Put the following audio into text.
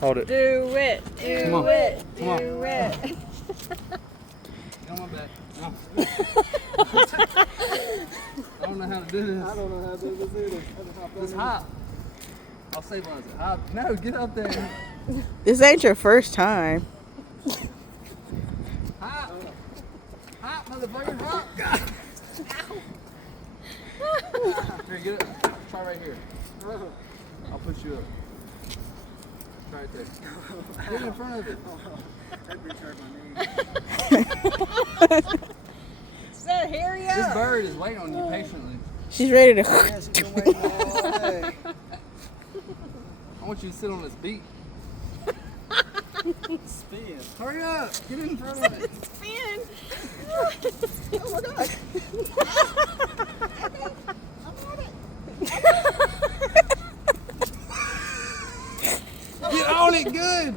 Hold it. Do it. Come on. Do it. Come on. Do it. Get on my back. No. I don't know how to do this. I don't know how to do this either. Just hop. I'll stabilize it. Hop. No, get up there. This ain't your first time. Hop. Hop, motherfucker. Hop. Here, get it. Try right here. I'll push you up. Try right there. Get in front of it. That bitch hurt my knee. So hurry This up. bird is waiting on you patiently. She's ready to. Yeah, she's been waiting all day. I want you to sit on this beat. Spin. Hurry up. Get in front of it. Spin. Oh my God. Get on it good.